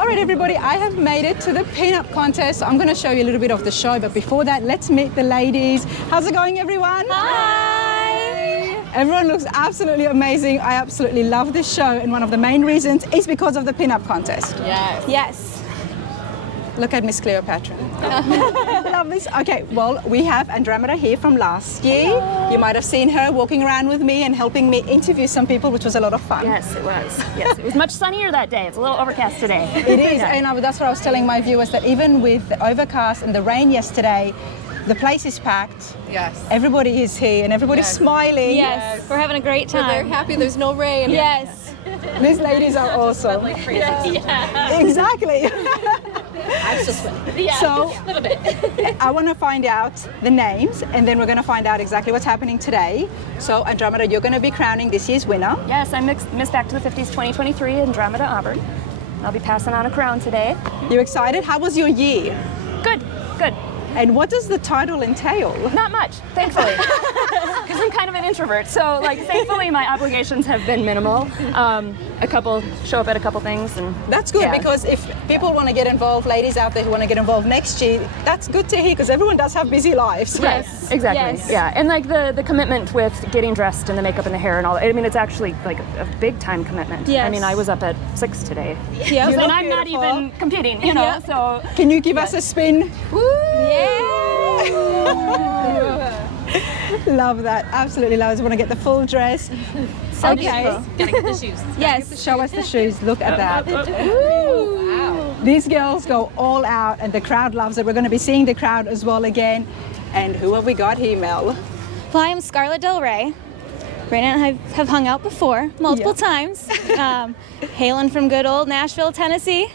All right, everybody, I have made it to the pin-up contest. I'm going to show you a little bit of the show, but before that, let's meet the ladies. How's it going, everyone? Hi! Everyone looks absolutely amazing. I absolutely love this show, and one of the main reasons is because of the pin-up contest. Yes. Yes. Look at Miss Cleopatra. Love this. Okay, well, we have Andromeda here from last year. Hello. You might have seen her walking around with me and helping me interview some people, which was a lot of fun. Yes, it was. Yes, it was much sunnier that day. It's a little overcast today. It is, and that's what I was telling my viewers, that even with the overcast and the rain yesterday, the place is packed. Yes. Everybody is here and everybody's smiling. Yes, we're having a great time. We're very happy there's no rain. Yes. These ladies are awesome. Like crazy. Yeah. Exactly. I'm still sweating. Yeah, So, a little bit. I want to find out the names, and then we're going to find out exactly what's happening today. So, Andromeda, you're going to be crowning this year's winner. Yes, I'm Miss Back to the 50s 2023 Andromeda Auburn. I'll be passing on a crown today. You excited? How was your year? Good, good. And what does the title entail? Not much, thankfully. Because I'm kind of an introvert, so thankfully my obligations have been minimal. Show up at a couple things, and That's good, yeah. because if people want to get involved, ladies out there who want to get involved next year, that's good to hear, because everyone does have busy lives. Yes, exactly. Yes. Yeah, and the commitment with getting dressed and the makeup and the hair and all that. I mean, it's actually a big time commitment. Yes. I mean, I was up at 6 today. Yeah. You And look I'm not beautiful. even competing, you know. So Can you give us a spin? Love that. Absolutely love it. I want to get the full dress. So Okay. beautiful. Gotta get the shoes. Yes. Show us the shoes. Look at that. Wow. These girls go all out, and the crowd loves it. We're going to be seeing the crowd as well again. And who have we got here, Mel? Well, I am Scarlett Del Rey. Raina and I have hung out before, multiple times. Hailing from good old Nashville, Tennessee.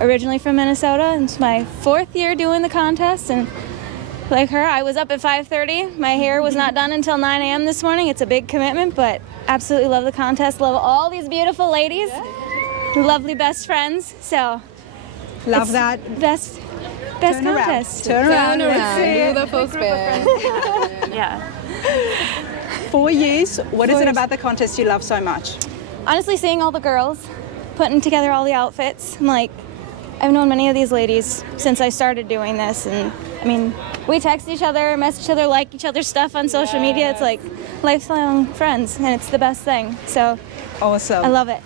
Originally from Minnesota. It's my 4th year doing the contest, and like her, I was up at 5:30. My hair was not done until 9 a.m. this morning. It's a big commitment, but absolutely love the contest. Love all these beautiful ladies. Lovely best friends. So Love it's that. Best Turn contest. around. Turn around. Turn Let's around. see Do it. the full spin. yeah. 4 years. What is it 4 about the contest you love so much? Honestly, seeing all the girls, putting together all the outfits, I'm like, I've known many of these ladies since I started doing this, and I mean, we text each other, message each other, like each other's stuff on social media. It's like lifelong friends, and it's the best thing. So Awesome. I love it.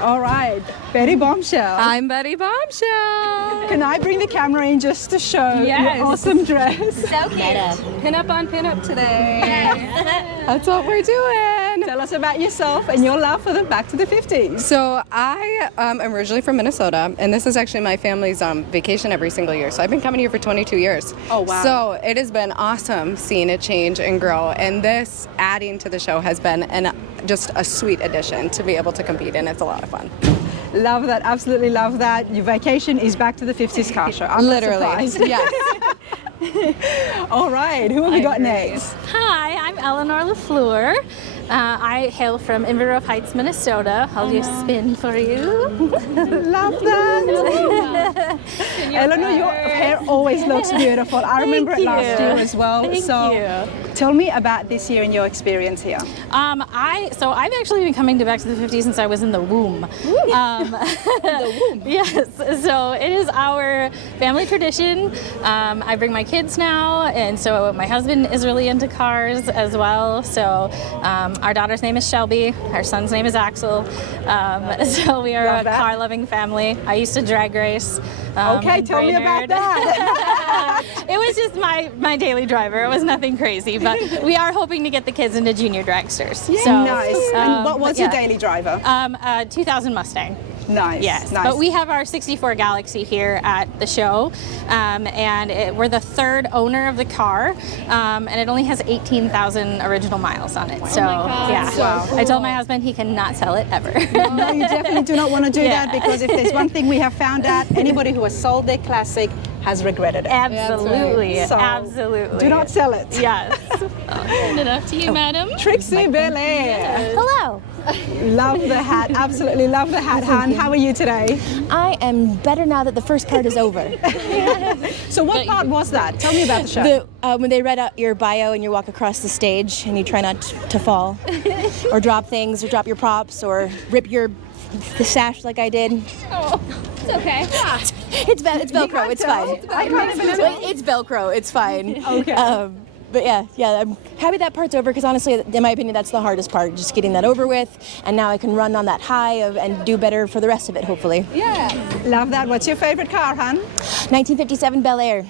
All right. Betty Bombshell. I'm Betty Bombshell. Can I bring the camera in just to show your awesome dress? So cute. Pin up on pin up today. That's what we're doing. Tell us about yourself and your love for the Back to the 50s. So I am originally from Minnesota, and this is actually my family's vacation every single year. So I've been coming here for 22 years. Oh, wow. So it has been awesome seeing it change and grow. And this adding to the show has been just a sweet addition to be able to compete in. It's a lot of fun. Love that. Absolutely love that. Your vacation is Back to the 50s car show. I'm not Literally. surprised. Yes. All right. Who have we got next? Hi, I'm Eleanor LaFleur. I hail from Inver Grove Heights, Minnesota. I'll do a spin for you. Love that. Eleanor, your hair always looks beautiful. I remember it last year as well. Thank you. Tell me about this year and your experience here. I've actually been coming to Back to the 50s since I was in the womb. The womb. Yes, so it is our family tradition. I bring my kids now, and so my husband is really into cars as well. So our daughter's name is Shelby, our son's name is Axel. So we are Love a that. car-loving family. I used to drag race. Okay, in tell me about Brainerd. that. It was just my daily driver. It was nothing crazy, but we are hoping to get the kids into junior dragsters. So, Nice. And what was your yeah. daily driver? 2000 Mustang. Nice. Yes, Nice. but we have our 64 Galaxy here at the show, and we're the 3rd owner of the car, and it only has 18,000 original miles on it. So, yeah, Wow. I told my husband he cannot sell it ever. No, you definitely do not want to do Yeah. that, because if there's one thing we have found out, anybody who has sold their classic has regretted it. Absolutely, So, absolutely. Do not sell it. Yes. I'll hand it off to you, madam. Trixie Belair. Hello. Love the hat. Absolutely love the hat, Han. How are you today? I am better now that the first part is over. So what part was that? Tell me about the show. When they read out your bio and you walk across the stage and you try not to fall or drop things or drop your props or rip your the sash like I did. Oh, it's okay. It's Velcro. It's fine. It's Velcro. It's fine. Okay. But yeah, I'm happy that part's over because honestly, in my opinion, that's the hardest part, just getting that over with. And now I can run on that high and do better for the rest of it, hopefully. Yeah. Love that. What's your favorite car, hon? 1957 Bel Air.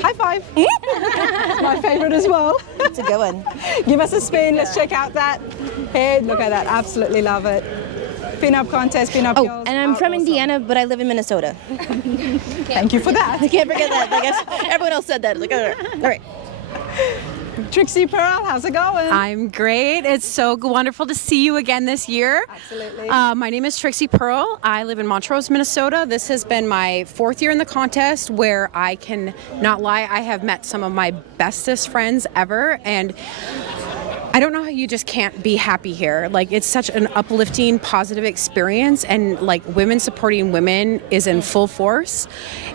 High five. It's my favorite as well. It's a good one. Give us a spin. Let's check out that head. Look at that. Absolutely love it. Pin-up contest, pin-up Oh, girls. and I'm from Awesome. Indiana, but I live in Minnesota. Thank you for that. I can't forget that. I guess everyone else said that. Like, all right. Trixie Pearl, how's it going? I'm great. It's so wonderful to see you again this year. Absolutely. My name is Trixie Pearl. I live in Montrose, Minnesota. This has been my 4th year in the contest, where I can not lie, I have met some of my bestest friends ever, and I don't know how you just can't be happy here. Like, it's such an uplifting, positive experience, and like women supporting women is in full force.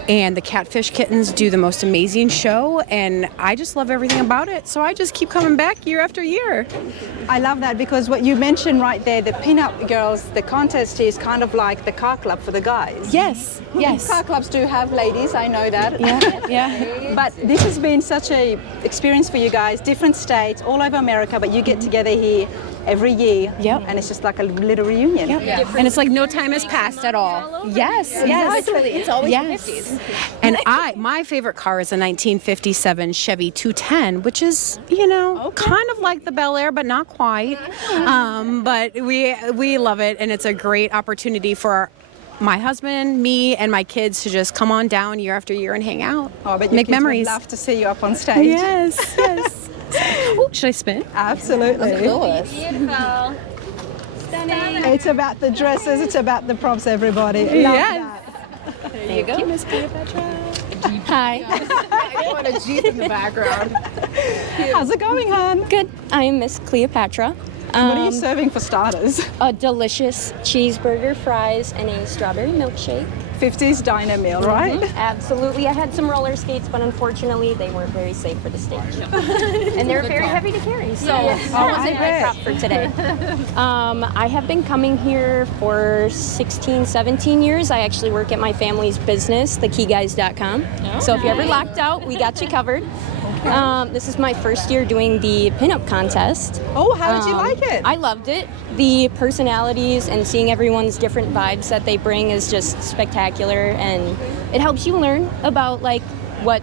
And the Catfish Kittens do the most amazing show, and I just love everything about it. So I just keep coming back year after year. I love that because what you mentioned right there, the pin-up girls, the contest is kind of like the car club for the guys. Yes. Yes. Car clubs do have ladies, I know that. Yeah. But this has been such a experience for you guys, different states, all over America, but you get together here every year. Yep. And it's just like a little reunion. Yep. And it's like no time has passed at all. Yes, yes. It's always Yes. the 50s. And my favorite car is a 1957 Chevy 210, which is, kind of like the Bel Air, but not quite. But we love it, and it's a great opportunity for my husband, me, and my kids to just come on down year after year and hang out, Oh, but make memories. Would love to see you up on stage. Yes, yes. Ooh, should I spin? Absolutely. Beautiful. Stunning. It's about the dresses, it's about the props, everybody. Love Yes. that. There you go, Miss Cleopatra. Hi. I want a Jeep in the background. How's it going, hon? Good. I'm Miss Cleopatra. What are you serving for starters? A delicious cheeseburger, fries, and a strawberry milkshake. 50s diner meal, right? Absolutely. I had some roller skates, but unfortunately they weren't very safe for the stage. And they're very heavy to carry, so that wasn't my bet. prop for today. I have been coming here for 16, 17 years. I actually work at my family's business, thekeyguys.com. So if you're ever locked out, we got you covered. This is my first year doing the pinup contest. Oh, how did you like it? I loved it. The personalities and seeing everyone's different vibes that they bring is just spectacular, and it helps you learn about like what,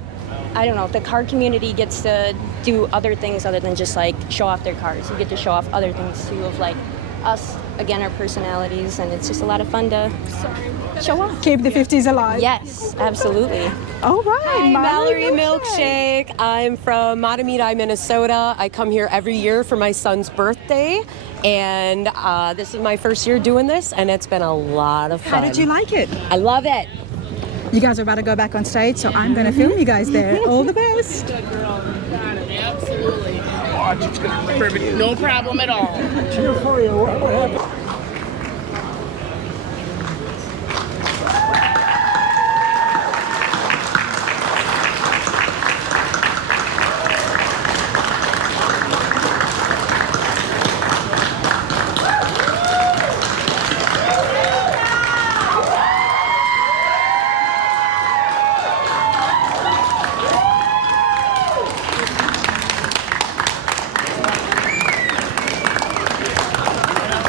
I don't know, the car community gets to do other things other than just like show off their cars. You get to show off other things too, of like us, again, our personalities, and it's just a lot of fun to show off. Keep the 50s alive. Yes, absolutely. All right. Hi, Mallory Milkshake. I'm from Matamidi, Minnesota. I come here every year for my son's birthday, and this is my first year doing this, and it's been a lot of fun. How did you like it? I love it. You guys are about to go back on stage, so I'm going to film you guys there. All the best. Absolutely. Perfect. No problem at all. Cheer for you. What happened?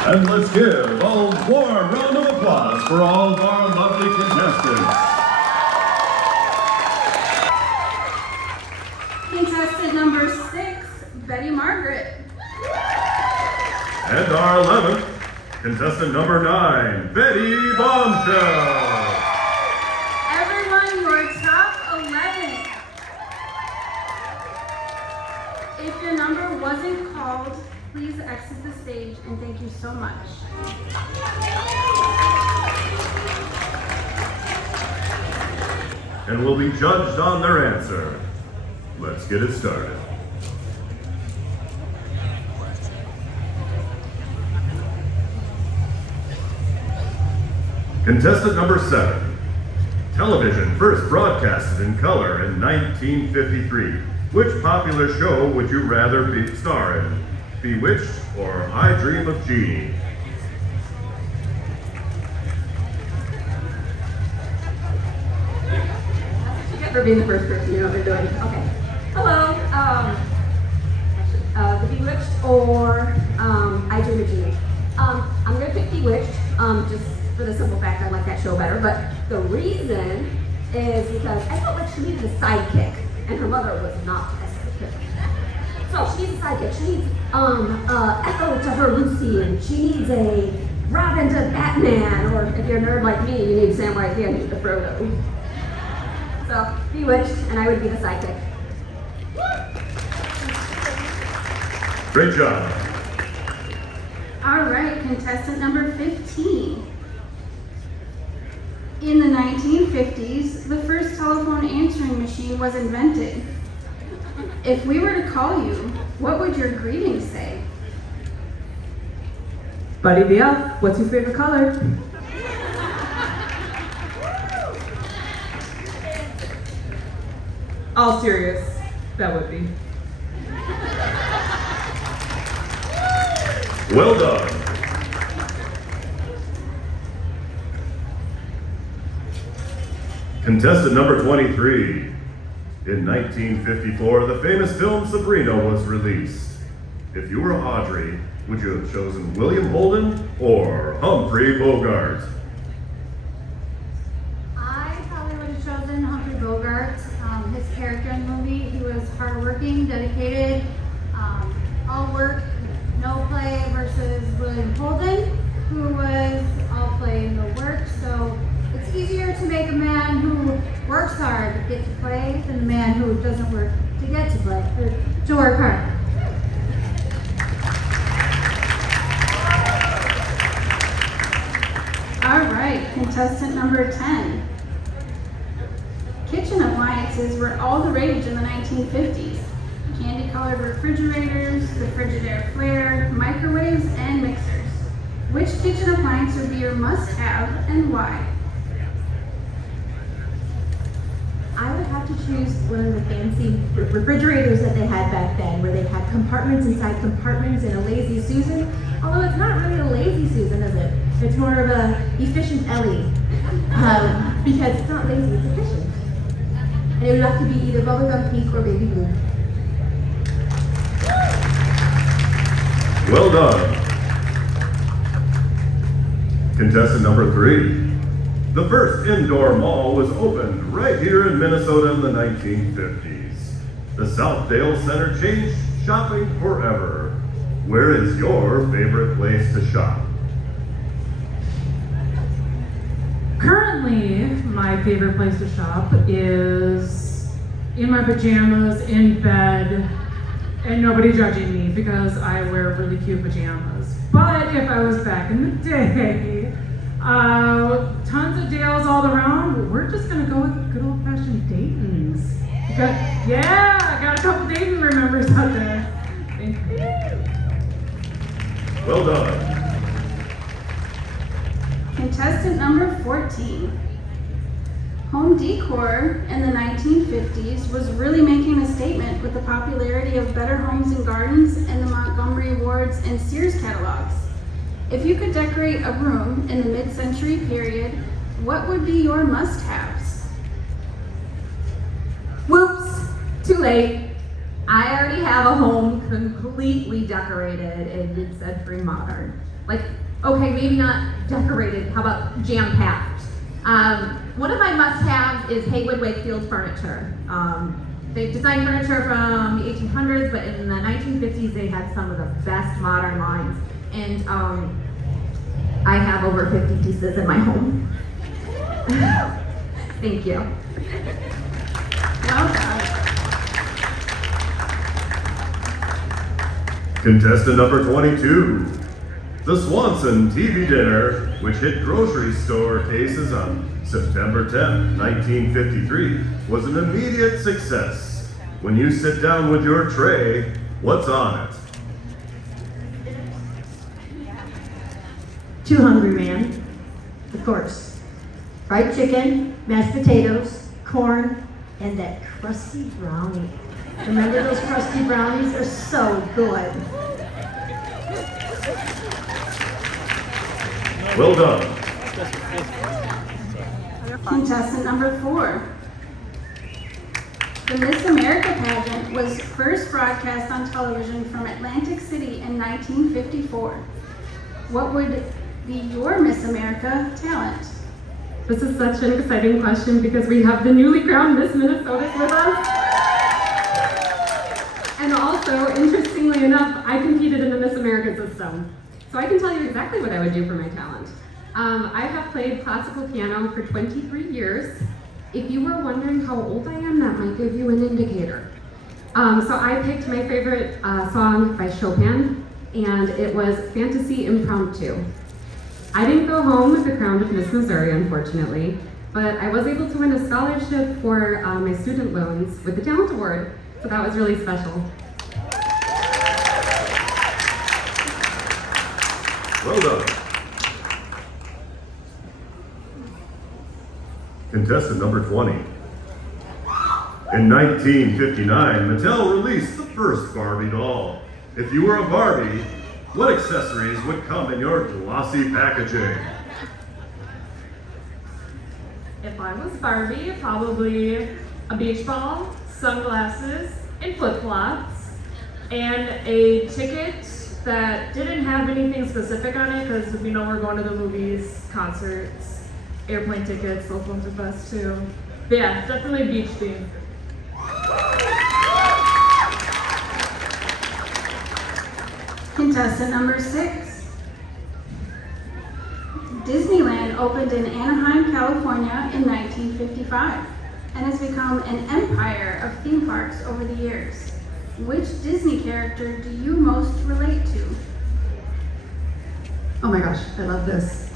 And let's give a warm round of applause for all of our lovely contestants. Contestant number 6, Betty Margaret. And our 11th, contestant number 9, Betty Bombshell. Everyone, your top 11. If your number wasn't called, please exit the stage, and thank you so much. And will be judged on their answer. Let's get it started. Contestant number 7. Television first broadcasted in color in 1953. Which popular show would you rather star in? Bewitched or I Dream of Jeannie? for being the first person, you know what they're doing. Okay. Hello. The Bewitched or I Dream of Jeannie. I'm gonna pick Bewitched, just for the simple fact I like that show better. But the reason is because I felt like she needed a sidekick, and her mother was not a sidekick. So she needs a sidekick. She needs Echo to her Lucy, and she needs a Robin to Batman, or if you're a nerd like me, you need Samwise Gamgee to Frodo. So Bewitched, and I would be the sidekick. Great job. All right, contestant number 15. In the 1950s, the first telephone answering machine was invented. If we were to call you, what would your greeting say? Buddy BF, what's your favorite color? All serious, that would be. Well done. Contestant number 23. In 1954, the famous film Sabrina was released. If you were Audrey, would you have chosen William Holden or Humphrey Bogart? I probably would have chosen Humphrey Bogart. His character in the movie, he was hardworking, dedicated, all work, no play, versus William Holden, who was all play, no work. So it's easier to make a man who works hard get to play than a man who doesn't work to get to play, or to work hard. All right, contestant number 10. Kitchen appliances were all the rage in the 1950s. Candy-colored refrigerators, the Frigidaire Flare, microwaves, and mixers. Which kitchen appliance would be your must-have and why? I would have to choose one of the fancy refrigerators that they had back then, where they had compartments inside compartments and a Lazy Susan. Although it's not really a Lazy Susan, is it? It's more of a efficient Ellie, because it's not lazy, it's efficient. And it would have to be either bubblegum pink or baby blue. Well done. Contestant number 3. The first indoor mall was opened right here in Minnesota in the 1950s. The Southdale Center changed shopping forever. Where is your favorite place to shop? Currently, my favorite place to shop is in my pajamas, in bed, and nobody judging me because I wear really cute pajamas. But if I was back in the day, tons of Dales all around, we're just gonna go with good old-fashioned Dayton's. Yeah, I got a couple Dayton remembers out there. Thank you. Well done. Contestant number 14. Home decor in the 1950s was really making a statement with the popularity of Better Homes and Gardens and the Montgomery Awards and Sears catalogs. If you could decorate a room in the mid-century period, what would be your must-haves? Whoops, too late. I already have a home completely decorated in mid-century modern. Like, okay, maybe not decorated, how about jam-packed? One of my must-haves is Haywood Wakefield furniture. They've designed furniture from the 1800s, but in the 1950s they had some of the best modern lines. And I have over 50 pieces in my home. Thank you. Well done. Contestant number 22. The Swanson TV dinner, which hit grocery store cases on September 10, 1953, was an immediate success. When you sit down with your tray, what's on it? Too hungry, man. Of course. Fried chicken, mashed potatoes, corn, and that crusty brownie. Remember those crusty brownies? They're so good. Well done. Contestant number 4. The Miss America pageant was first broadcast on television from Atlantic City in 1954. What would be your Miss America talent? This is such an exciting question because we have the newly crowned Miss Minnesota with us. And also, interestingly enough, I competed in the Miss America system. So I can tell you exactly what I would do for my talent. I have played classical piano for 23 years. If you were wondering how old I am, that might give you an indicator. So I picked my favorite song by Chopin, and it was Fantasy Impromptu. I didn't go home with the crown of Miss Missouri, unfortunately, but I was able to win a scholarship for my student loans with the Talent Award, so that was really special. Well done. Contestant number 20. In 1959, Mattel released the first Barbie doll. If you were a Barbie, what accessories would come in your glossy packaging? If I was Barbie, probably a beach ball, sunglasses, and flip-flops, and a ticket that didn't have anything specific on it, because we know we're going to the movies, concerts, airplane tickets, those ones are best too. But yeah, definitely beach theme. Contestant number 6. Disneyland opened in Anaheim, California in 1955 and has become an empire of theme parks over the years. Which Disney character do you most relate to? Oh my gosh, I love this.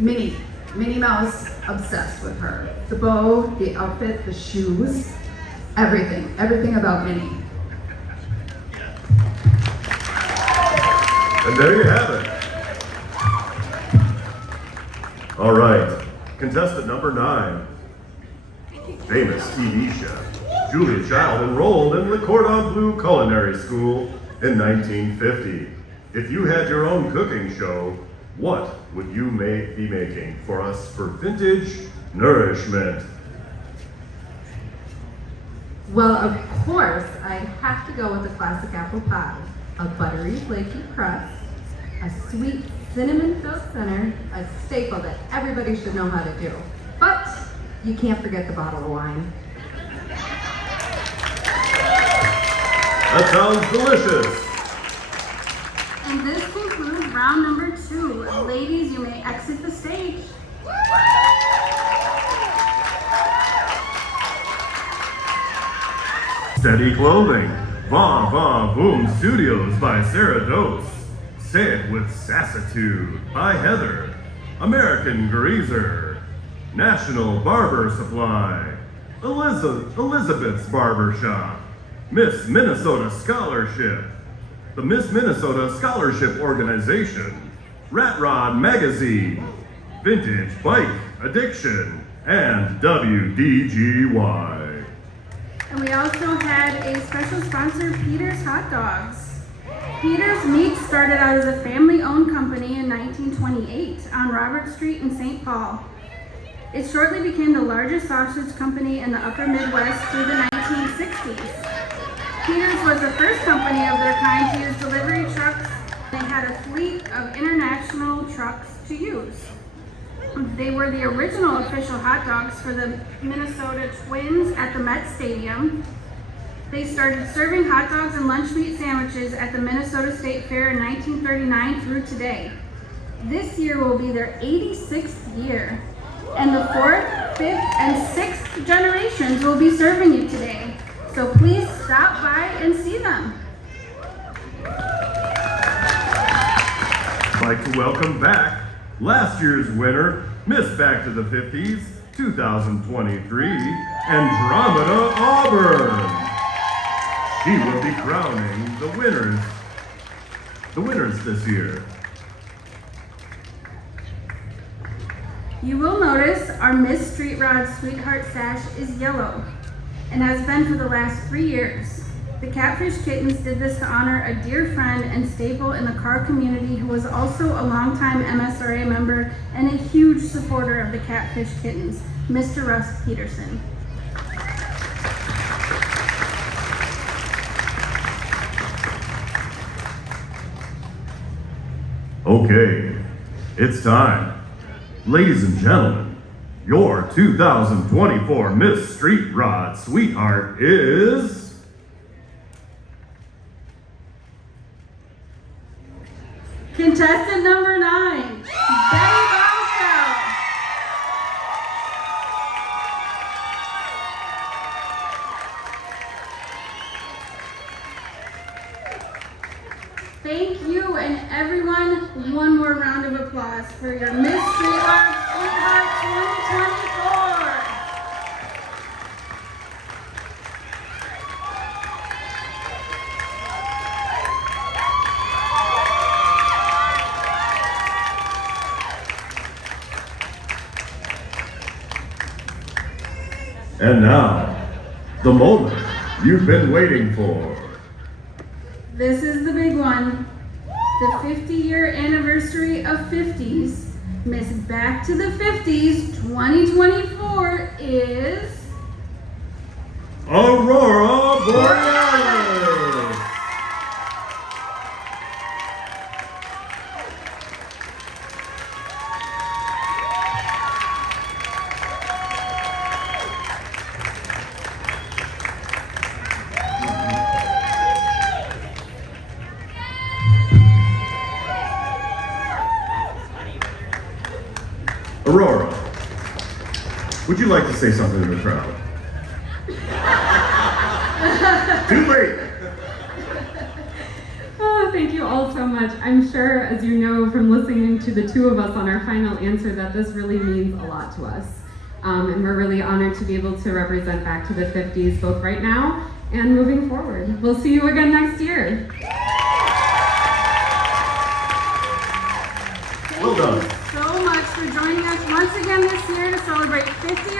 Minnie Mouse, obsessed with her. The bow, the outfit, the shoes, everything about Minnie. And there you have it. All right, contestant number 9. Famous TV chef Julia Child enrolled in the Cordon Bleu Culinary School in 1950. If you had your own cooking show, what would you be making for us for vintage nourishment? Well, of course, I have to go with the classic apple pie. A buttery, flaky crust, a sweet cinnamon-filled center, a staple that everybody should know how to do. But you can't forget the bottle of wine. That sounds delicious. And this concludes round number 2. Ladies, you may exit the stage. Steady Clothing, Va Va Boom Studios by Sarah Dose, Say It With Sassitude by Heather, American Greaser, National Barber Supply, Elizabeth's Barbershop, Miss Minnesota Scholarship, the Miss Minnesota Scholarship Organization, Rat Rod Magazine, Vintage Bike Addiction, and WDGY. And we also had a special sponsor, Peter's Hot Dogs. Peter's Meats started out as a family-owned company in 1928 on Robert Street in St. Paul. It shortly became the largest sausage company in the upper Midwest through the 1960s. Peter's was the first company of their kind to use delivery trucks. They had a fleet of international trucks to use. They were the original official hot dogs for the Minnesota Twins at the Met Stadium. They started serving hot dogs and lunch meat sandwiches at the Minnesota State Fair in 1939 through today. This year will be their 86th year, and the 4th, 5th, and 6th generations will be serving you today. So please stop by and see them. I'd like to welcome back last year's winner, Miss Back to the 50s 2023, Andromeda Auburn. She will be crowning the winners this year. You will notice our Miss Street Rod Sweetheart sash is yellow and has been for the last 3 years. The Catfish Kittens did this to honor a dear friend and staple in the car community who was also a longtime MSRA member and a huge supporter of the Catfish Kittens, Mr. Russ Peterson. Okay, it's time. Ladies and gentlemen, your 2024 Miss Street Rod Sweetheart is... Contestant number 9, Betty Bosco. Thank you, and everyone, one more round of applause for your Miss Street Rod Sweetheart 2024. And now, the moment you've been waiting for. This is the big one. The 50-year anniversary of 50s. Miss Back to the 50s 2024 is... Aurora Borealis! Aurora, would you like to say something to the crowd? Too late! Oh, thank you all so much. I'm sure, as you know from listening to the two of us on our final answer, that this really means a lot to us. And we're really honored to be able to represent Back to the 50s, both right now and moving forward. We'll see you again next year. Well done. So much for joining us once again this year to celebrate 50 years